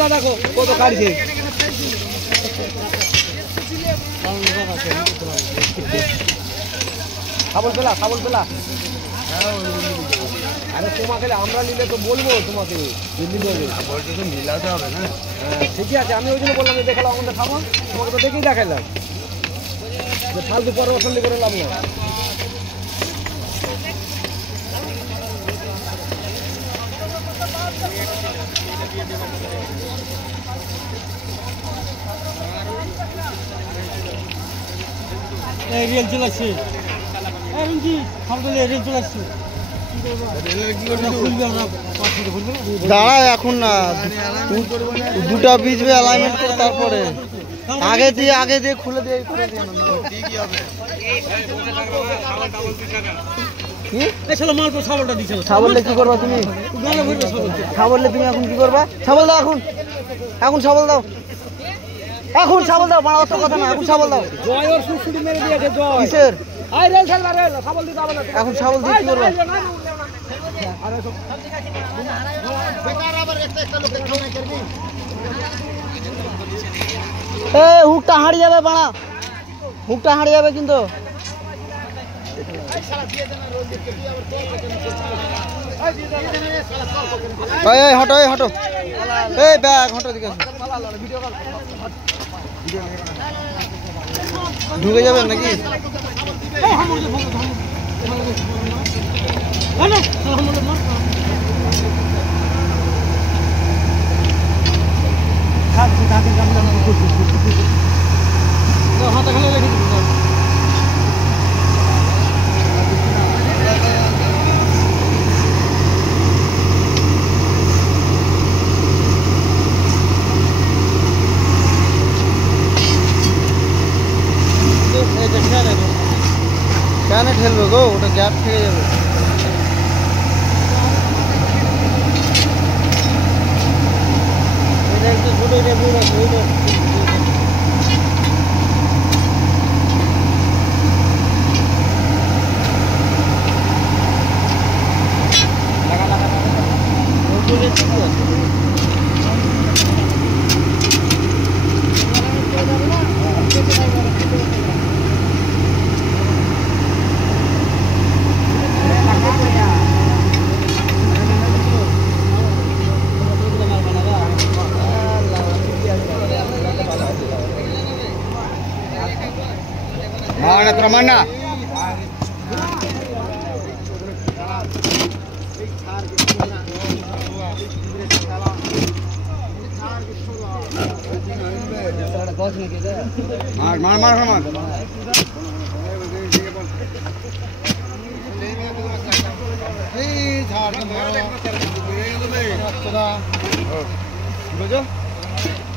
দাদা কত কাটছে খাবল পেলা আরে তোমাকে আমরা নিলে তো বলবো তোমাকে মিলাতে হবে না। হ্যাঁ ঠিকই আছে, আমি ওই জন্য বললাম দেখালাম আমাদের খাবো, তোমাকে তো দেখেই দেখালাম যে ফালতু পরবর্তী করে লাভ না। রেল চলে আসছে, রেল চলে আসছে। দাঁড়া এখন না, দুটা বীজ অ্যালাইনমেন্ট করে তারপরে আগে দিয়ে খুলে দিয়ে করে দিয়ে ছাবললে কি করবা তুমি? ছাবললে তুমি এখন কি করবা? ছাবল দাও এখন ছাবল দাও, এখন ছাবল দাও, মারা অত কথা না, এখন ছাবল দাও। কিসের এখন ছাবল দিয়ে কি করবা? হুকটা হারিয়ে যাবে বাড়া, হুকটা হারিয়ে যাবে কিন্তু। হটো হটো, এই ব্যাগ হটো দিকে ঢুকে যাবেন নাকি? কেন ঠেলবে গো, ওটা গ্যাপ থেকে যাবে। Mana? Mar.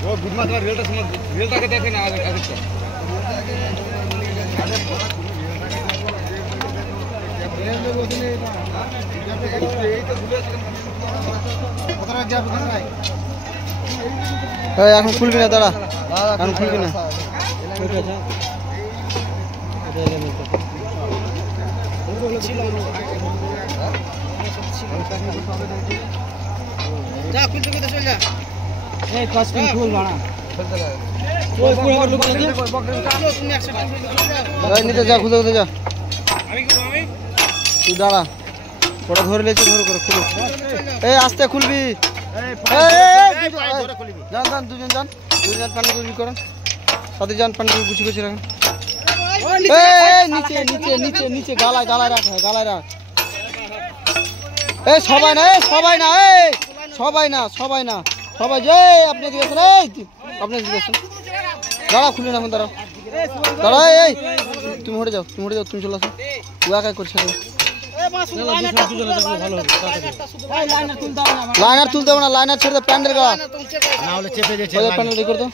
वो गुडमा थोड़ा रेलटा के देखे ना आगे এখন খুলবি না, দাঁড়া এখন খুলবি না। নিতে যা, খুলে যা, তুই দাঁড়া, ওটা ধরে লেছে, ধরে করে খুলো। এই আস্তে খুলবি, যান দুজন যান পানি গুলি করেন, সাথে যান পানি গুছি রাখেন। নিচে গালায় রাখ, এই সবাই না সবাই যে আপনি দিয়েছেন, আপনি দিয়েছেন, দাঁড়া খুলে না, এখন দাঁড়া এই তুমি হটে যাও, তুমি চলে আসো, ও একাই করছে। লাইনার তুলতে হবে না, লাইনার ছেড়ে প্যান্ডেল গাড়া না হলে চেপে দিয়েছে প্যান্ডেল করে দাও।